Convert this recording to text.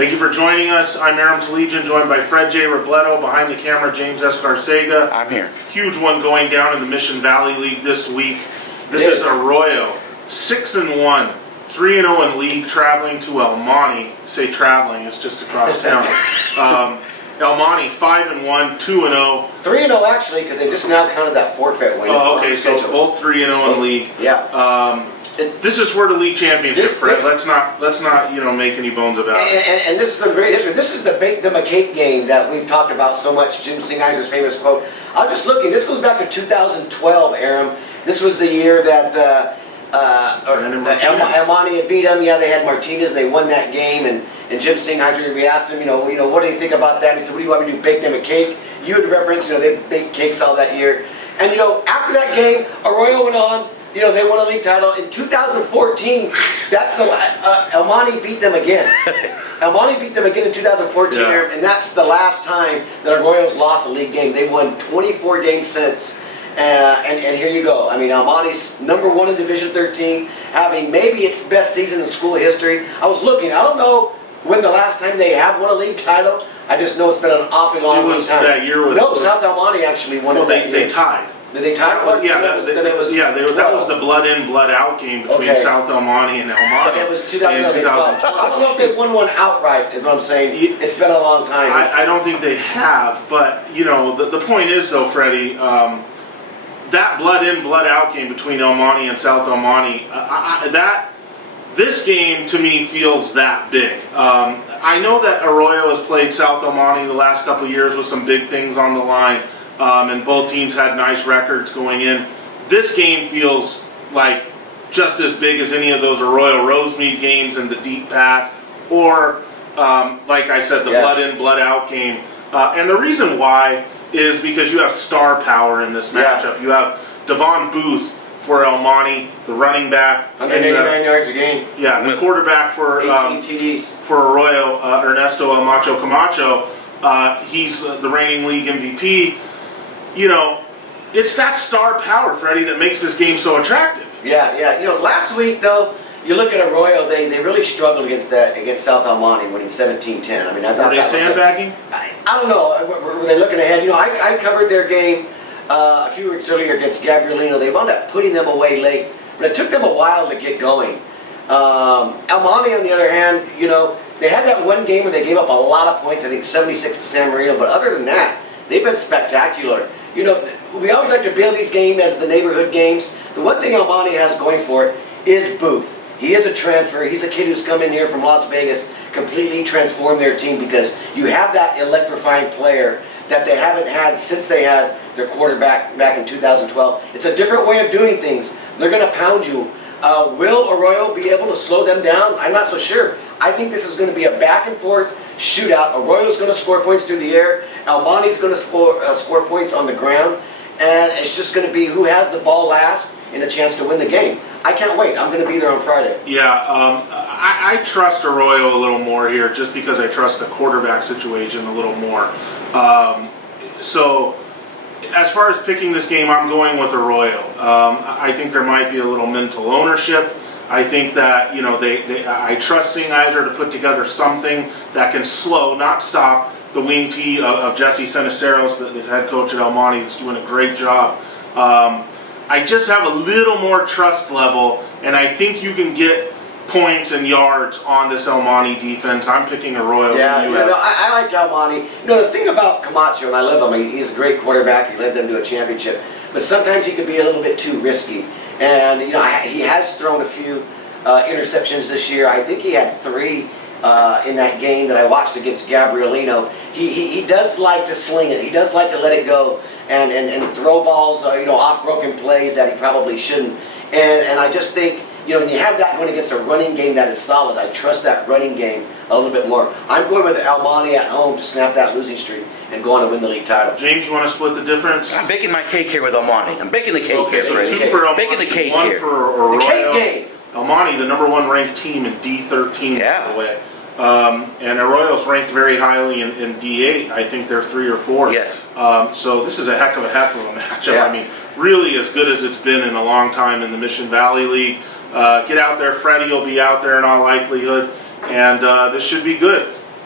Thank you for joining us. I'm Aram Talegian, joined by Fred J. Robledo. Behind the camera, James Escarcega. I'm here. Huge one going down in the Mission Valley League this week. This is Arroyo, 6-1, 3-0 in league, traveling to El Monte. Say traveling, it's just across town. El Monte, 5-1, 2-0. 3-0 actually, because they just now counted that forfeit win. Oh, okay, so both 3-0 in league. Yeah. This is for the league championship, Fred. Let's not make any bones about it. And this is a great history. This is the bake them a cake game that we've talked about so much. Jim Singheiser's famous quote. I'm just looking. This goes back to 2012, Aram. This was the year that El Monte had beat them. Yeah, they had Martinez. They won that game, and Jim Singheiser, we asked him, what do you think about that? And he said, what do you want me to do? Bake them a cake? You had referenced, they baked cakes all that year. And after that game, Arroyo went on. They won a league title. In 2014, that's the El Monte beat them again. El Monte beat them again in 2014, yeah. And that's the last time that Arroyo's lost a league game. They won 24 games since. And here you go. I mean, El Monte's #1 in Division 13, having maybe its best season in school history. I was looking. I don't know when the last time they have won a league title. I just know it's been an awfully long time. It was that year with... No, South El Monte actually won it that year. They tied. Did they tie? That was the blood in, blood out game between South El Monte and El Monte. It was 2012. I don't know if they won one outright, is what I'm saying. It's been a long time. I don't think they have, but, the point is, though, Freddie, that blood in, blood out game between El Monte and South El Monte, this game, to me, feels that big. I know that Arroyo has played South El Monte the last couple of years with some big things on the line. And both teams had nice records going in. This game feels like just as big as any of those Arroyo Rosemead games in the deep pass, or like I said, the blood in, blood out game. And the reason why is because you have star power in this matchup. You have Devon Booth for El Monte, the running back. 189 yards a game. Yeah, the quarterback for 18 TDs. For Arroyo, Ernesto El Macho Camacho. He's the reigning league MVP. It's that star power, Freddie, that makes this game so attractive. Yeah. Last week, though, you look at Arroyo, they really struggled against South El Monte winning 17-10. I mean, I thought were they sandbagging? I don't know. Were they looking ahead? I covered their game a few weeks earlier against Gabrielino. They wound up putting them away late, but it took them a while to get going. El Monte, on the other hand, they had that one game where they gave up a lot of points, I think 76 to San Marino, but other than that, they've been spectacular. We always like to build these games as the neighborhood games. The one thing El Monte has going for it is Booth. He is a transfer. He's a kid who's come in here from Las Vegas, completely transformed their team, because you have that electrifying player that they haven't had since they had their quarterback back in 2012. It's a different way of doing things. They're going to pound you. Will Arroyo be able to slow them down? I'm not so sure. I think this is going to be a back and forth shootout. Arroyo's going to score points through the air. El Monte's going to score points on the ground. And it's just going to be who has the ball last and a chance to win the game. I can't wait. I'm going to be there on Friday. Yeah, I trust Arroyo a little more here just because I trust the quarterback situation a little more. So as far as picking this game, I'm going with Arroyo. I think there might be a little mental ownership. I think that, I trust Singheiser to put together something that can slow, not stop, the wing tee of Jesse Ceniceros, the head coach at El Monte, that's doing a great job. I just have a little more trust level, and I think you can get points and yards on this El Monte defense. I'm picking Arroyo. I like El Monte. The thing about Camacho, and I love him, he's a great quarterback. He led them to a championship. But sometimes he can be a little bit too risky. And, he has thrown a few interceptions this year. I think he had 3 in that game that I watched against Gabrielino. He does like to sling it. He does like to let it go and throw balls, off broken plays that he probably shouldn't. And I just think, when you have that going against a running game that is solid, I trust that running game a little bit more. I'm going with El Monte at home to snap that losing streak and go on to win the league title. James, you want to split the difference? I'm baking my cake here with El Monte. I'm baking the cake here. So 2 for El Monte, baking the cake 1 here. for Arroyo. The cake game. El Monte, the #1 ranked team in D13, by the way. And Arroyo's ranked very highly in D8. I think they're 3 or 4. Yes. So this is a heck of a matchup. Yeah. I mean, really as good as it's been in a long time in the Mission Valley League. Get out there. Freddie will be out there in all likelihood. And this should be good.